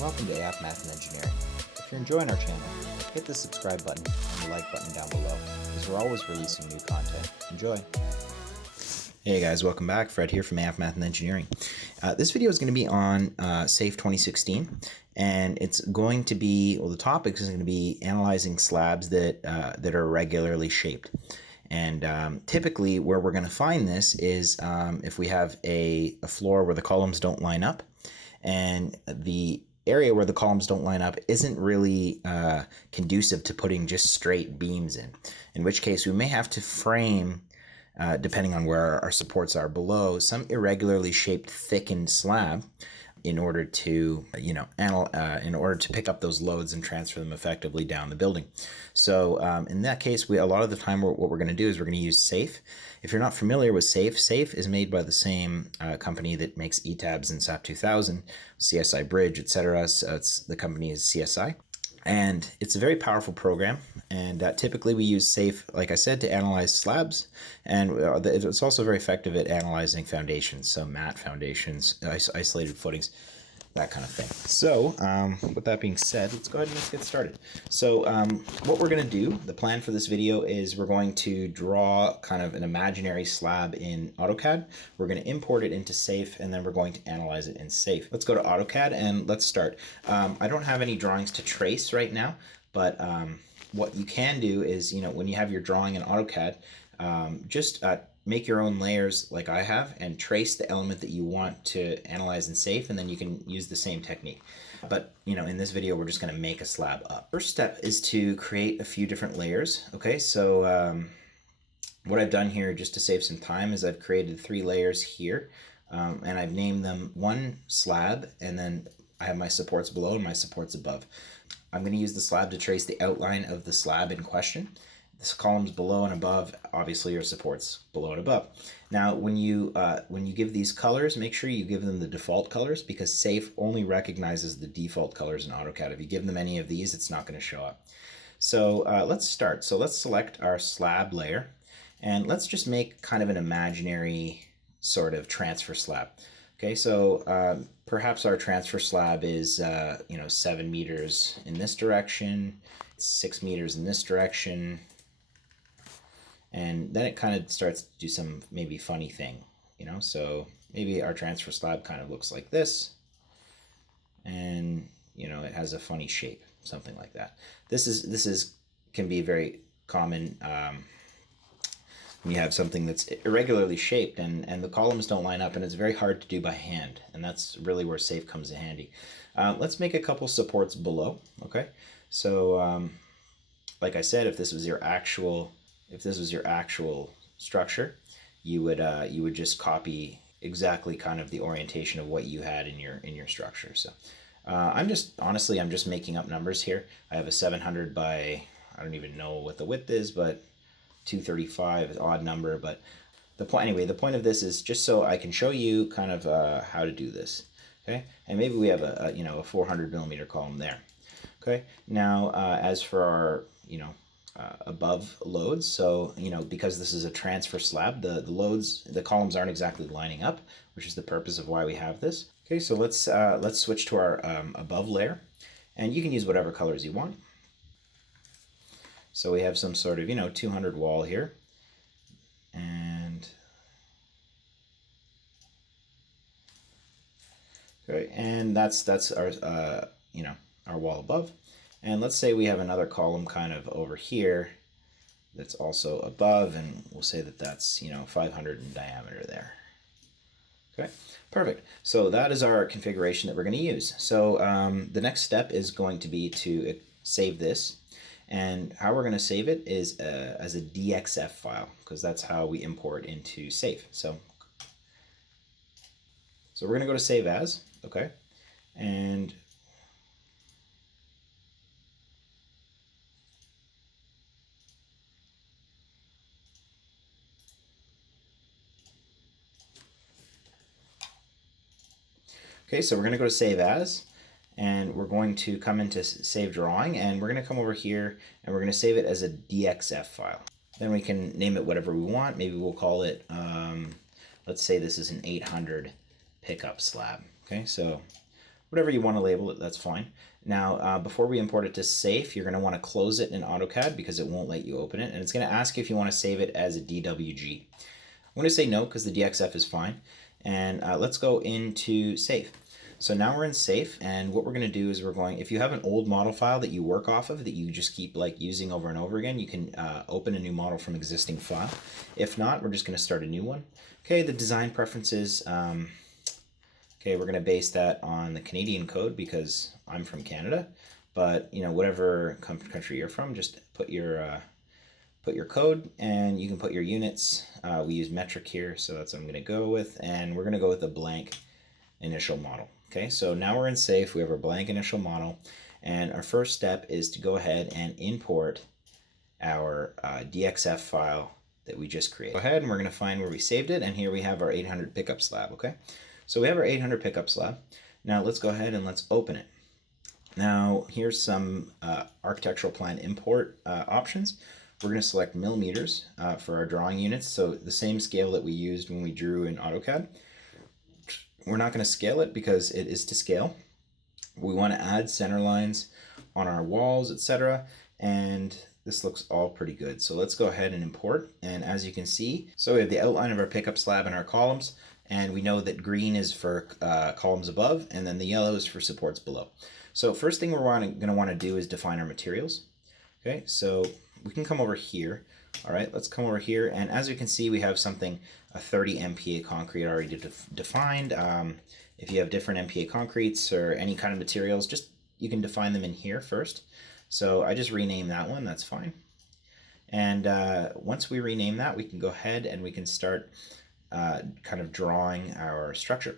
Welcome to AF Math and Engineering. If you're enjoying our channel, hit the subscribe button and the like button down below, as we're always releasing new content. Enjoy! Hey guys, welcome back. Fred here from AF Math and Engineering. This video is going to be on SAFE 2016, and it's going to be, well, the topic is going to be analyzing slabs that are irregularly shaped. And typically where we're going to find this is if we have a floor where the columns don't line up, and the area where the columns don't line up isn't really conducive to putting just straight beams in which case we may have to frame, depending on where our supports are below, some irregularly shaped thickened slab in order to, in order to pick up those loads and transfer them effectively down the building. So in that case, a lot of the time what we're going to do is we're going to use SAFE. If you're not familiar with SAFE, SAFE is made by the same company that makes ETABS and SAP 2000, CSI Bridge, etc. So the company is CSI. And it's a very powerful program, and typically we use SAFE, like I said, to analyze slabs, and it's also very effective at analyzing foundations, so mat foundations, isolated footings, that kind of thing. So with that being said, let's go ahead and let's get started. So what we're going to do, the plan for this video is we're going to draw kind of an imaginary slab in AutoCAD. We're going to import it into SAFE, and then we're going to analyze it in SAFE. Let's go to AutoCAD and let's start. I don't have any drawings to trace right now, but what you can do is, when you have your drawing in AutoCAD, just make your own layers like I have and trace the element that you want to analyze in SAFE, and then you can use the same technique. But in this video we're just going to make a slab up. First step is to create a few different layers. Okay, so what I've done here, just to save some time, is I've created 3 layers here, and I've named them one slab, and then I have my supports below and my supports above. I'm going to use the slab to trace the outline of the slab in question. The columns below and above obviously are supports below and above. Now when you give these colors, make sure you give them the default colors, because SAFE only recognizes the default colors in AutoCAD. If you give them any of these, it's not going to show up. So let's start. So let's select our slab layer, and let's just make kind of an imaginary sort of transfer slab. Okay, so perhaps our transfer slab is 7 meters in this direction, 6 meters in this direction, and then it kind of starts to do some maybe funny thing, so maybe our transfer slab kind of looks like this, and it has a funny shape, something like that. This can be very common when you have something that's irregularly shaped and the columns don't line up, and it's very hard to do by hand, and that's really where SAFE comes in handy. Let's make a couple supports below. Okay, so like I said, if this was your actual structure, you would just copy exactly kind of the orientation of what you had in your structure. So I'm just making up numbers here. I have a 700 by, I don't even know what the width is, but 235 is an odd number. But the point of this is just so I can show you kind of how to do this. Okay, and maybe we have a 400 millimeter column there. Okay, now as for our above loads, so because this is a transfer slab, the columns aren't exactly lining up, which is the purpose of why we have this. Okay, so let's switch to our above layer, and you can use whatever colors you want. So we have some sort of 200 wall here, and okay, and that's our our wall above. And let's say we have another column kind of over here that's also above, and we'll say that that's 500 in diameter there. Okay, perfect. So that is our configuration that we're going to use. So the next step is going to be to save this, and how we're going to save it is as a DXF file, because that's how we import into SAFE. So we're going to go to Save As. Okay, and okay, so we're going to go to Save As, and we're going to come into Save Drawing, and we're going to come over here, and we're going to save it as a DXF file. Then we can name it whatever we want. Maybe we'll call it, let's say this is an 800 pickup slab. Okay, so whatever you want to label it, that's fine. Now, before we import it to SAFE, you're going to want to close it in AutoCAD because it won't let you open it, and it's going to ask you if you want to save it as a DWG. I'm going to say no because the DXF is fine, and let's go into SAFE. So now we're in SAFE, and what we're going to do is if you have an old model file that you work off of that you just keep like using over and over again, you can open a new model from existing file. If not, we're just going to start a new one. Okay, the design preferences. Okay, we're going to base that on the Canadian code because I'm from Canada, but you know, whatever country you're from, just put your code, and you can put your units. We use metric here, so that's what I'm going to go with, and we're going to go with a blank initial model. Okay, so now we're in SAFE, we have our blank initial model, and our first step is to go ahead and import our DXF file that we just created. Go ahead and we're going to find where we saved it, and here we have our 800 pickup slab. Okay, so we have our 800 pickup slab. Now let's go ahead and let's open it. Now here's some architectural plan import options. We're going to select millimeters for our drawing units, so the same scale that we used when we drew in AutoCAD. We're not going to scale it because it is to scale. We want to add center lines on our walls, etc. And this looks all pretty good. So let's go ahead and import. And as you can see, so we have the outline of our pickup slab and our columns. And we know that green is for columns above, and then the yellow is for supports below. So first thing we're going to want to do is define our materials. Okay, so we can come over here. All right, let's come over here, and as you can see, we have something, a 30 MPa concrete already defined. If you have different MPa concretes or any kind of materials, you can define them in here first. So I just rename that one, that's fine. And once we rename that, we can go ahead and we can start kind of drawing our structure.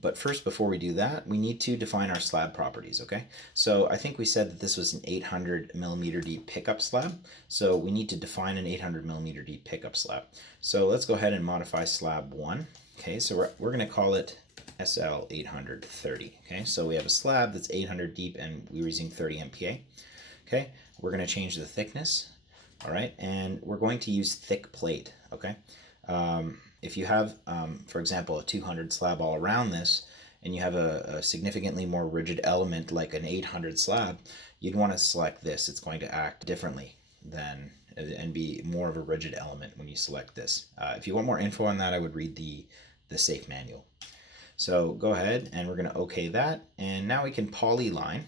But first, before we do that, we need to define our slab properties, okay? So I think we said that this was an 800 millimeter deep pickup slab. So we need to define an 800 millimeter deep pickup slab. So let's go ahead and modify slab 1. Okay, so we're going to call it SL 830. Okay, so we have a slab that's 800 deep and we're using 30 MPa. Okay, we're going to change the thickness. All right, and we're going to use thick plate, okay? If you have, for example, a 200 slab all around this, and you have a significantly more rigid element like an 800 slab, you'd want to select this. It's going to act differently than and be more of a rigid element when you select this. If you want more info on that, I would read the SAFE manual. So go ahead and we're going to OK that, and now we can polyline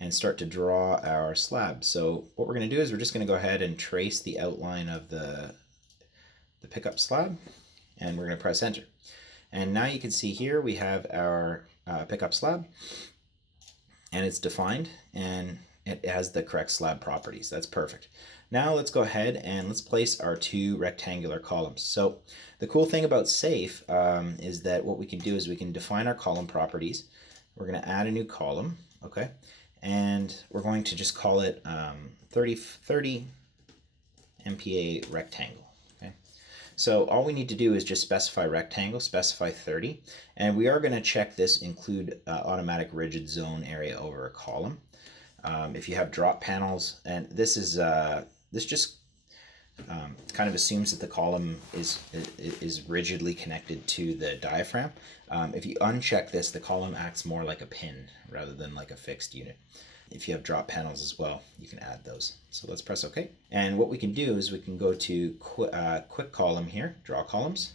and start to draw our slab. So what we're going to do is we're just going to go ahead and trace the outline of the pickup slab, and we're going to press enter. And now you can see here we have our pickup slab, and it's defined and it has the correct slab properties. That's perfect. Now let's go ahead and let's place our two rectangular columns. So the cool thing about SAFE is that what we can do is we can define our column properties. We're going to add a new column, okay, and we're going to just call it 30 MPa rectangle. So all we need to do is just specify rectangle, specify 30, and we are going to check this include automatic rigid zone area over a column. If you have drop panels, and this just kind of assumes that the column is rigidly connected to the diaphragm. If you uncheck this, the column acts more like a pin rather than like a fixed unit. If you have drop panels as well, you can add those. So let's press OK. And what we can do is we can go to quick column here, draw columns,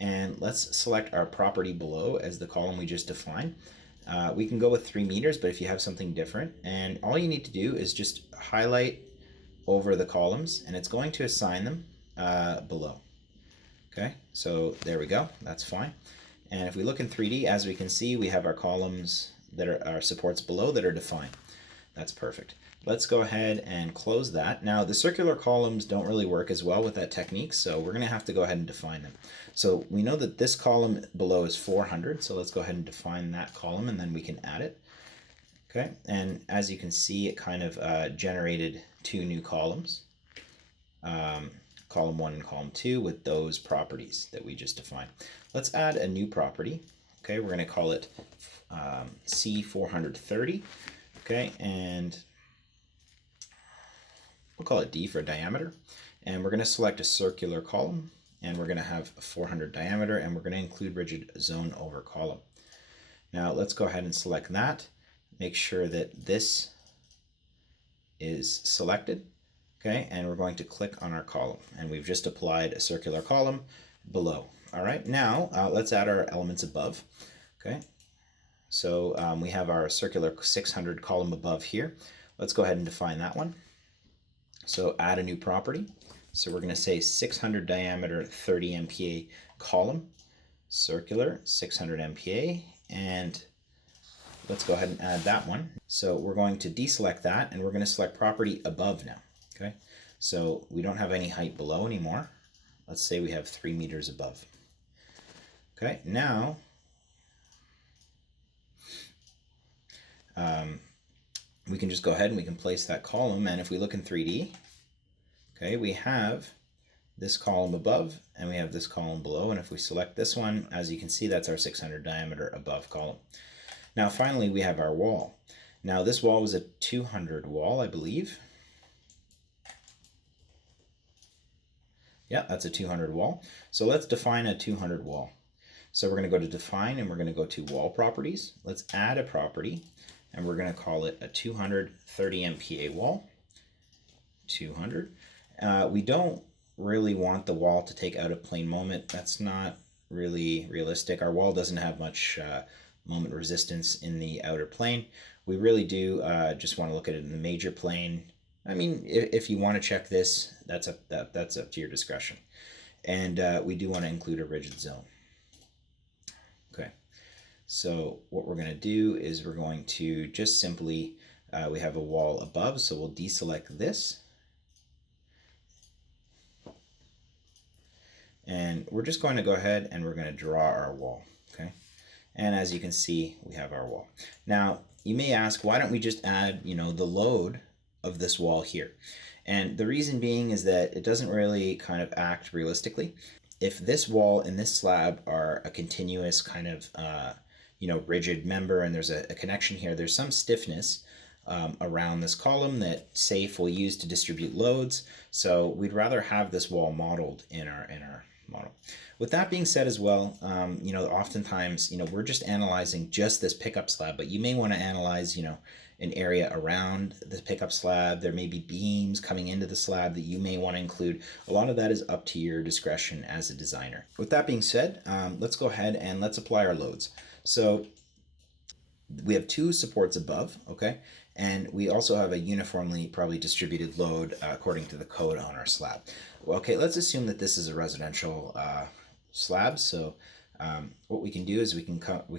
and let's select our property below as the column we just defined. We can go with 3 meters, but if you have something different, and all you need to do is just highlight over the columns, and it's going to assign them below. Okay, so there we go, that's fine. And if we look in 3D, as we can see, we have our columns that are our supports below that are defined. That's perfect. Let's go ahead and close that. Now the circular columns don't really work as well with that technique, so we're going to have to go ahead and define them. So we know that this column below is 400, so let's go ahead and define that column and then we can add it. Okay, and as you can see, it kind of generated 2 new columns, column 1 and column 2 with those properties that we just defined. Let's add a new property. Okay, we're going to call it C430. Okay, and we'll call it D for diameter. And we're going to select a circular column. and we're going to have 400 diameter, and we're going to include rigid zone over column. Now let's go ahead and select that. Make sure that this is selected. Okay, and we're going to click on our column, and we've just applied a circular column below. All right, now let's add our elements above. Okay, so we have our circular 600 column above here. Let's go ahead and define that one. So add a new property. So we're going to say 600 diameter 30 MPa column, circular 600 MPa, and let's go ahead and add that one. So we're going to deselect that, and we're going to select property above now. Okay, so we don't have any height below anymore. Let's say we have 3 meters above. Okay, now we can just go ahead and we can place that column, and if we look in 3D, okay, we have this column above and we have this column below, and if we select this one, as you can see, that's our 600 diameter above column. Now finally we have our wall. Now this wall was a 200 wall, I believe. Yeah, that's a 200 wall. So let's define a 200 wall. So we're going to go to define, and we're going to go to wall properties. Let's add a property, and we're going to call it a 230 MPa wall. 200. We don't really want the wall to take out of plane moment. That's not really realistic. Our wall doesn't have much moment resistance in the outer plane. We really do just want to look at it in the major plane. I mean, if you want to check this, that's up to your discretion. And we do want to include a rigid zone. Okay, so what we're going to do is we're going to just simply, we have a wall above, so we'll deselect this. And we're just going to go ahead and we're going to draw our wall. Okay, and as you can see, we have our wall. Now, you may ask, why don't we just add, the load of this wall here? And the reason being is that it doesn't really kind of act realistically. If this wall and this slab are a continuous kind of rigid member, and there's a connection here, there's some stiffness around this column that SAFE will use to distribute loads. So we'd rather have this wall modeled in our model. With that being said as well, oftentimes, we're just analyzing just this pickup slab, but you may want to analyze, an area around the pickup slab. There may be beams coming into the slab that you may want to include. A lot of that is up to your discretion as a designer. With that being said, let's go ahead and let's apply our loads. So we have 2 supports above, okay? And we also have a uniformly probably distributed load according to the code on our slab. Well, okay, let's assume that this is a residential slab. So what we can do is we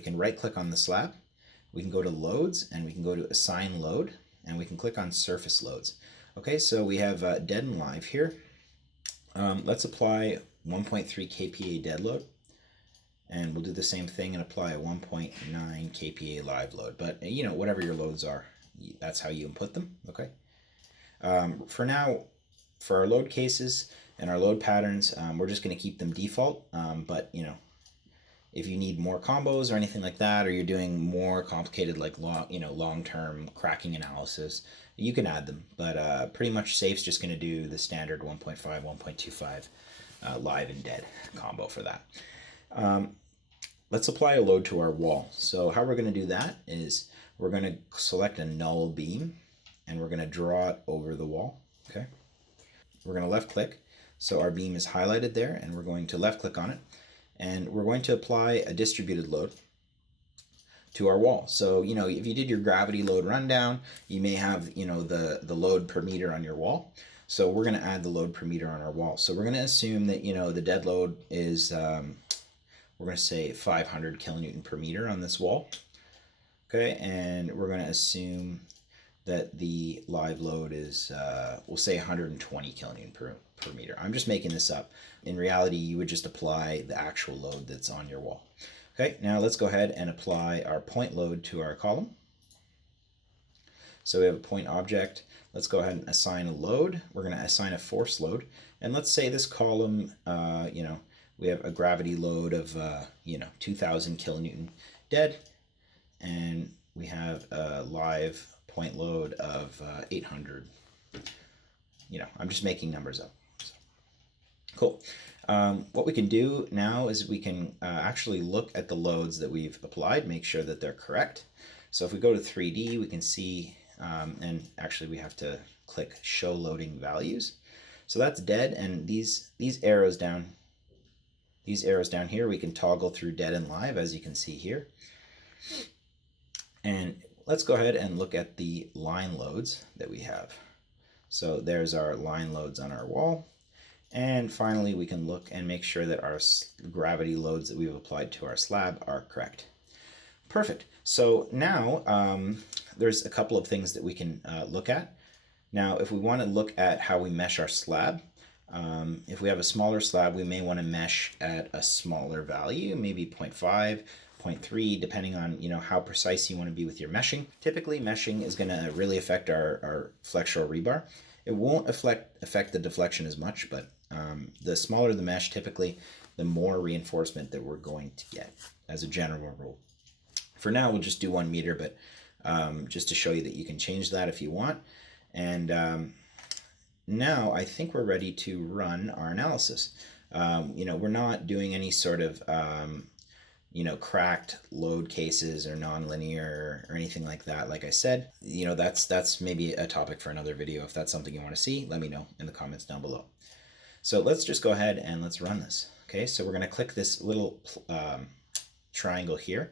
can right click on the slab. We can go to loads, and we can go to assign load, and we can click on surface loads. Okay, so we have dead and live here. Let's apply 1.3 kPa dead load, and we'll do the same thing and apply a 1.9 kPa live load. But whatever your loads are, that's how you input them. Okay. For now, for our load cases and our load patterns, we're just going to keep them default. But if you need more combos or anything like that, or you're doing more complicated like long-term cracking analysis, you can add them. But pretty much SAFE's just going to do the standard 1.5, 1.25 live and dead combo for that. Let's apply a load to our wall. So how we're going to do that is we're going to select a null beam, and we're going to draw it over the wall. Okay. We're going to left click. So our beam is highlighted there, and we're going to left click on it. And we're going to apply a distributed load to our wall. So, if you did your gravity load rundown, you may have, the load per meter on your wall. So we're going to add the load per meter on our wall. So we're going to assume that, the dead load is, we're going to say 500 kilonewton per meter on this wall. Okay, and we're going to assume that the live load is, we'll say 120 kilonewton per meter. I'm just making this up. In reality, you would just apply the actual load that's on your wall. Okay, now let's go ahead and apply our point load to our column. So we have a point object. Let's go ahead and assign a load. We're going to assign a force load. And let's say this column, we have a gravity load of, 2,000 kilonewton dead. And we have a live point load of 800. I'm just making numbers up. So, cool. What we can do now is we can actually look at the loads that we've applied, make sure that they're correct. So if we go to 3D, we can see, and actually we have to click show loading values. So that's dead, and these arrows down here, we can toggle through dead and live, as you can see here. And let's go ahead and look at the line loads that we have. So there's our line loads on our wall. And finally, we can look and make sure that our gravity loads that we've applied to our slab are correct. Perfect. So now there's a couple of things that we can look at. Now, if we want to look at how we mesh our slab, if we have a smaller slab, we may want to mesh at a smaller value, maybe 0.5, 0.3, depending on how precise you want to be with your meshing. Typically, meshing is going to really affect our flexural rebar. It won't affect the deflection as much, but the smaller the mesh, typically, the more reinforcement that we're going to get as a general rule. For now, we'll just do 1 meter, but just to show you that you can change that if you want. And now I think we're ready to run our analysis. We're not doing any sort of cracked load cases or nonlinear or anything like that. Like I said, that's maybe a topic for another video. If that's something you want to see, let me know in the comments down below. So let's just go ahead and let's run this. Okay, so we're going to click this little triangle here,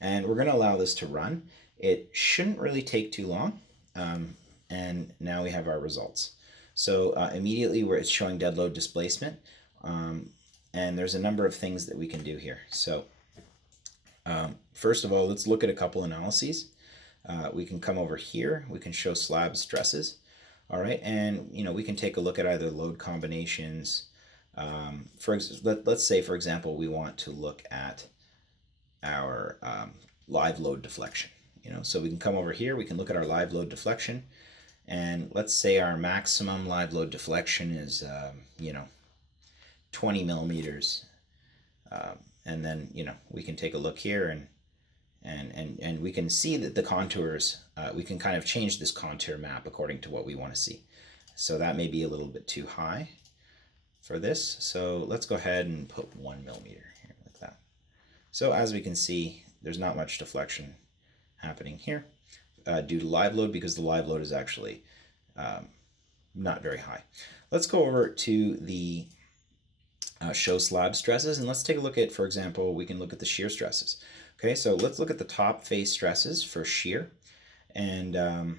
and we're going to allow this to run. It shouldn't really take too long. And now we have our results. So immediately where it's showing dead load displacement, and there's a number of things that we can do here. So first of all, let's look at a couple analyses. We can come over here, we can show slab stresses. All right, and we can take a look at either load combinations. Let's say, for example, we want to look at our live load deflection. So we can come over here, we can look at our live load deflection, and let's say our maximum live load deflection is 20 millimeters, and then we can take a look here, and we can see that the contours, we can kind of change this contour map according to what we want to see. So that may be a little bit too high for this, so let's go ahead and put 1 millimeter here like that. So as we can see, there's not much deflection happening here due to live load, because the live load is actually not very high. Let's go over to the show slab stresses, and let's take a look at, for example, we can look at the shear stresses. Okay, so let's look at the top face stresses for shear, and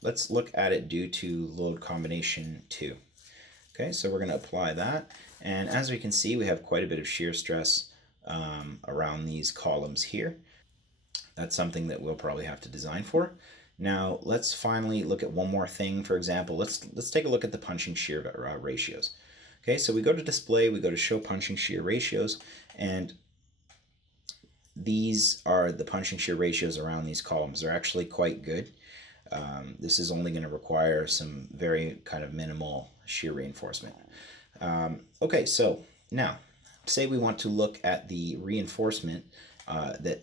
let's look at it due to load combination 2. Okay, so we're going to apply that, and as we can see, we have quite a bit of shear stress around these columns here. That's something that we'll probably have to design for. Now let's finally look at one more thing. For example, let's take a look at the punching shear ratios. Okay, so we go to display, we go to show punching shear ratios, and these are the punching shear ratios around these columns. They're actually quite good. This is only going to require some very kind of minimal shear reinforcement. Okay, so now say we want to look at the reinforcement that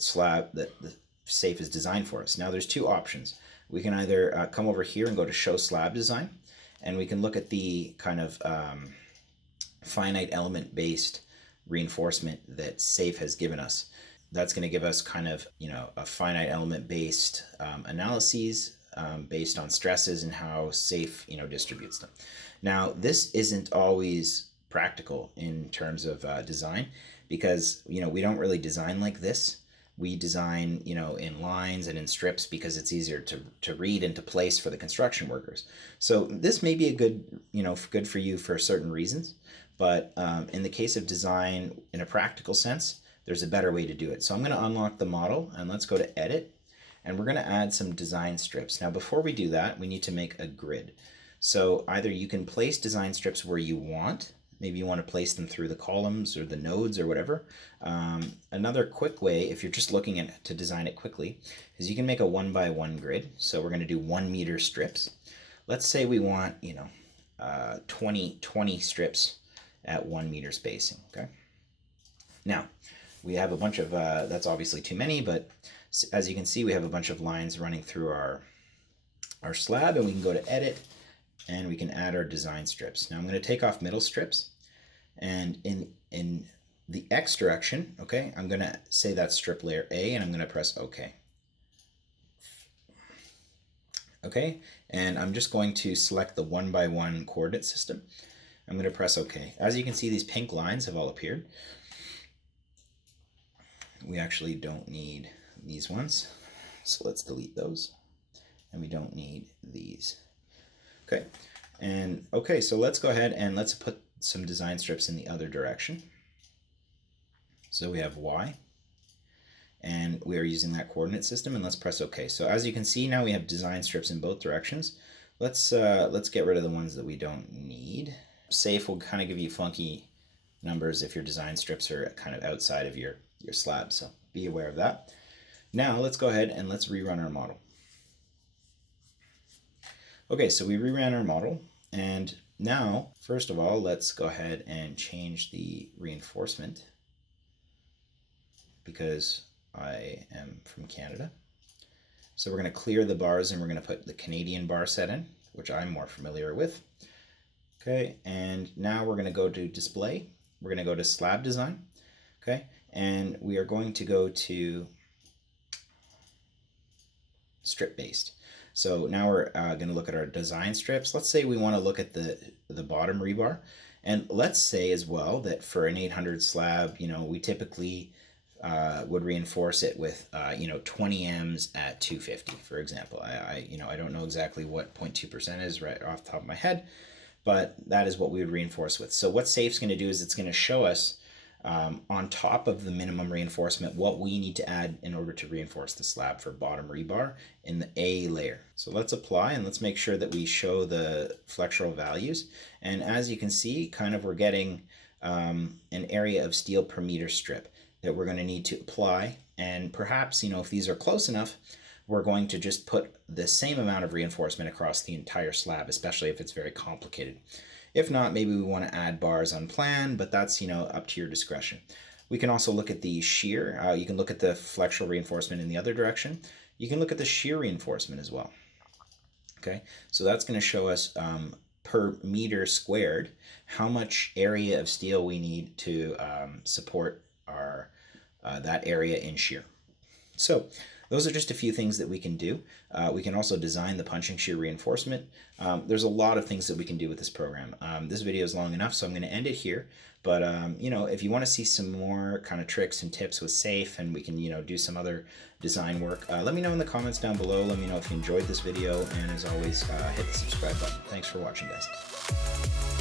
the SAFE is designed for us. Now there's two options. We can either come over here and go to show slab design, and we can look at the kind of finite element based reinforcement that SAFE has given us. That's going to give us kind of a finite element based analyses based on stresses and how SAFE distributes them. Now this isn't always practical in terms of design, because we don't really design like this. We design in lines and in strips because it's easier to read and to place for the construction workers. So this may be a good good for you for certain reasons, but in the case of design in a practical sense, there's a better way to do it. So I'm going to unlock the model, and let's go to edit, and we're going to add some design strips. Now before we do that, we need to make a grid. So either you can place design strips where you want. Maybe you want to place them through the columns or the nodes or whatever. Another quick way, if you're just looking to design it quickly, is you can make a 1x1 grid. So we're going to do 1 meter strips. Let's say we want 20 strips at 1 meter spacing. Okay. Now we have a bunch of that's obviously too many, but as you can see, we have a bunch of lines running through our slab, and we can go to edit, and we can add our design strips. Now I'm going to take off middle strips, And in the X direction, okay, I'm going to say that's strip layer A, and I'm going to press OK. Okay, and I'm just going to select the 1x1 coordinate system. I'm going to press OK. As you can see, these pink lines have all appeared. We actually don't need these ones, so let's delete those. And we don't need these. Okay, and okay, so let's go ahead and let's put some design strips in the other direction. So we have Y, and we are using that coordinate system, and let's press OK. So as you can see, now we have design strips in both directions. Let's get rid of the ones that we don't need. Safe will kind of give you funky numbers if your design strips are kind of outside of your slab, so be aware of that. Now let's go ahead and let's rerun our model. Okay, so we reran our model, and now, first of all, let's go ahead and change the reinforcement because I am from Canada. So we're going to clear the bars and we're going to put the Canadian bar set in, which I'm more familiar with. Okay, and now we're going to go to display. We're going to go to slab design. Okay, and we are going to go to strip based. So now we're going to look at our design strips. Let's say we want to look at the bottom rebar, and let's say as well that for an 800 slab, we typically would reinforce it with 20 M's at 250, for example. I don't know exactly what 0.2% is right off the top of my head, but that is what we would reinforce with. So what SAFE's going to do is it's going to show us on top of the minimum reinforcement what we need to add in order to reinforce the slab for bottom rebar in the A layer. So let's apply, and let's make sure that we show the flexural values. And as you can see, kind of we're getting an area of steel per meter strip that we're going to need to apply. And perhaps, if these are close enough, we're going to just put the same amount of reinforcement across the entire slab, especially if it's very complicated. If not, maybe we want to add bars on plan, but that's up to your discretion. We can also look at the shear. You can look at the flexural reinforcement in the other direction. You can look at the shear reinforcement as well. Okay, so that's going to show us per meter squared how much area of steel we need to support our that area in shear. So those are just a few things that we can do. We can also design the punching shear reinforcement. There's a lot of things that we can do with this program. This video is long enough, so I'm going to end it here. But if you want to see some more kind of tricks and tips with SAFE, and we can do some other design work, let me know in the comments down below. Let me know if you enjoyed this video, and as always, hit the subscribe button. Thanks for watching, guys.